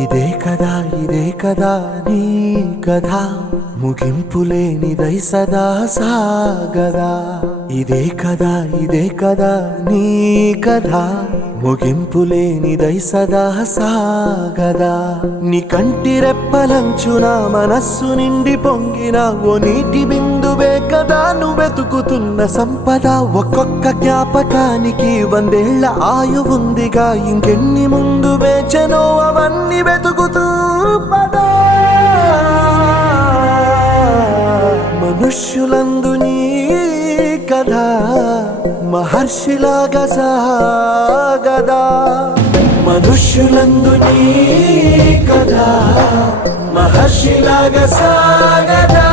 ఇదే కదా నీ కథ ముగింపులేనిదై సదా సాగదా. ఇదే కదా నీ కథ ముగింపులేనిదై సదా సాగదా. నీ కంటి రెప్పలంచున మనస్సు నిండి పొంగిన ఓ నీటి బిందువే కదా నువ్వెతుకుతున్న సంపద. ఒక్కొక్క జ్ఞాపకానికి 100 ఏళ్ల ఆయువుందిగా, ఇంకెన్ని ముందు వేచనో అవన్నీ వెతుకుతూ పదా. మనుష్యులందు నీ కథ మహర్షిలాగా సాగదా. మనుష్యులందు నీ కథ మహర్షిలాగా సాగదా.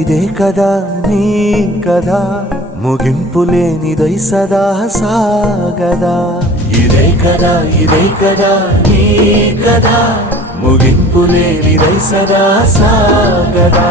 ఇదే కదా నీ కథ ముగింపులేనిదై సదా సాగదా. ఇదే కదా నీ కథ ముగింపులేనిదై సదా సాగదా.